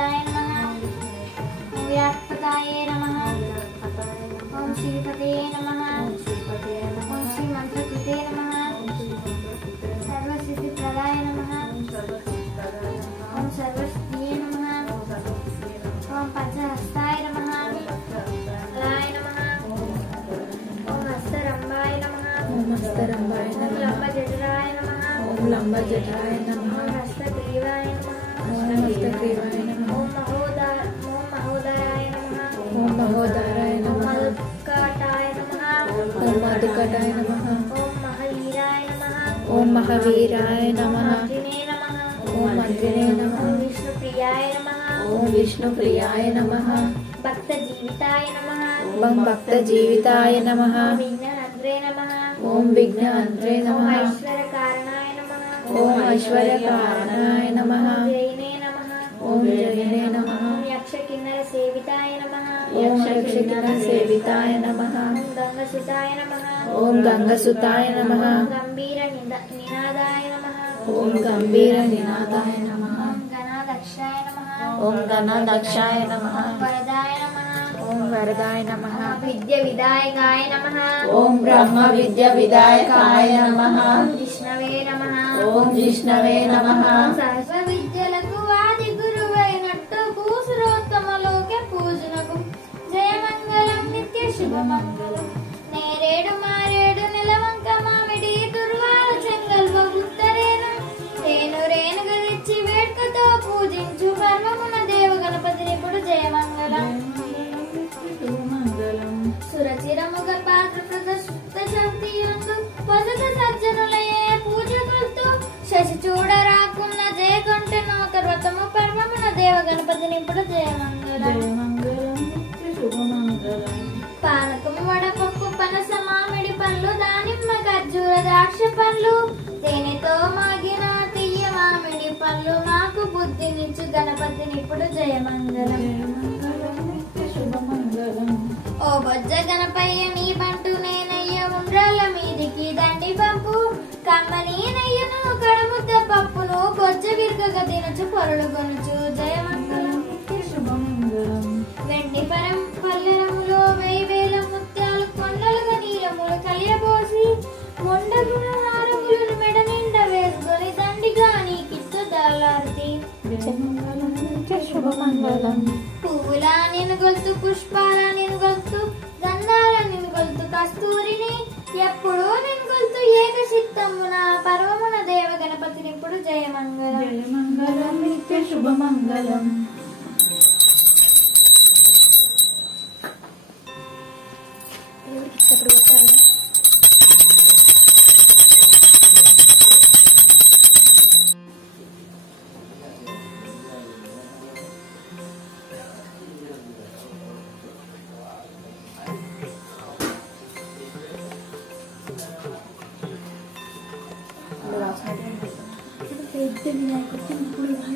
శ్రీనివాసాయ నమః. ఓం వ్యాపకాయ నమః. ఓం శ్రీపతయే నమః. ఓం శ్రీ మంత్రకృతే నమః. సర్వసిద్ధిప్రదాయ నమః. ఓం సర్వసిద్ధియే నమః. ఓం పంచహస్తాయ నమః. లాయ నమః. ఓం హస్తరంబాయ నమః. ఓం హస్తరంబాయ ఓం నమః. లంబజఠరాయ నమః. ఓం లంబజఠరాయ నమః. ఓం హస్తగ్రీవాయ నమః. ఓం హస్తగ్రీవాయ నమః. ఓం మహోదరాయ నమః. ఓం మహోదరాయ ఓం నమః. మధుకటాయ నమః. ఓం మధుకటాయ నమః. ఓం మహావీరాయ నమః. ఓం మహావీరాయ నమః. మంత్రినే నమః. ఓం మంత్రినే నమః. ఓం విష్ణుప్రియాయ నమః. ఓం విష్ణుప్రియాయ నమః. భక్త జీవితాయ నమః. ఓం భక్త జీవితాయ నమః. ఓం విఘ్నహంత్రే నమః. ఓం విఘ్నహంత్రే ఓం నమః. ఐశ్వర్యకారణాయ నమః. ఓం ఐశ్వర్యకారణాయ నమః. ఓం జైనే నమః. ఓం జయనే నమః. ఓం యక్షకిన్నర సేవితాయ నమః. ఓం యక్షకిన్నర సేవితాయ నమః. ఓం గంగసుతాయ నమః. ఓం గంగసుతాయ నమః. ఓం గంభీర నినాదాయ నమః. ఓం గంభీర నినాదాయ నమః. ఓం గణాదక్షాయ నమః. ఓం గణాదక్షాయ నమః. ఓం వరదాయ నమః. ఓం వరదాయ నమః. విద్య విదాయకాయ నమః. ఓం బ్రహ్మ విద్య విదాయకాయ నమః. ఓం విష్ణవే నమః. ఓం విష్ణవే నమః. సర్వ విద్యలకు ఆది గురువైనట్టు భూసురోత్తమలోక పూజనకు జయమంగళం నిత్య శుభమంగళం. నేరేడు మారేడు నిలవంక మామిడి దుర్వాల చెంగల్వ ఉత్తరేను రేణు రేణుగా తెచ్చి వేడుకతో పూజించు పర్వమున దేవ గణపతిని ఇప్పుడు జయమంగళం. సురచిరముగ పాత్ర ప్రదర్శిత శక్తి యందు పసత సజ్జనులయే పూజకులతో శశి చూడరాకున్న జయకంఠ నోక వ్రతము పర్వమున దేవ గణపతిని ఇప్పుడు జయమంగళం. పానకము వడపప్పు పనస మామిడి పండ్లు దానిమ్మ ఖర్జూర ద్రాక్ష పండ్లు తేనెతో మాగిన తీయ మామిడి పండ్లు నాకు బుద్ధినిచ్చు గణపతిని ఇప్పుడు జయమంగళం. ఓ బొజ్జ గణపయ్య నీ బంటు నేనయ్య ఉండ్రాళ్ళ మీదికి దండి పంపు కమ్మని నెయ్యను కడముద్ద పప్పును బొజ్జ విరుగగా తినచ్చు పొరలు కొనుచు జయమంగళం. వెండి పల్లెరములో 1000 ముత్యాలు కొండలుగా నీరములు కలియబోసి మొండగుణ హారములను మెడ నిండా వేసుకొని దండిగా నీకిచ్చు దళార్తి. పువ్వుల నేను గొలుతు పుష్పాల నేను గొలుతు గంధాల నేను గొలుతు కస్తూరిని ఎప్పుడు నేను గొలుతు ఏకచిత్తమున పర్వమున దేవ గణపతిని ఇప్పుడు జయమంగళం. జయమంగళం నిత్య శుభమంగళం. వినాయకుడికి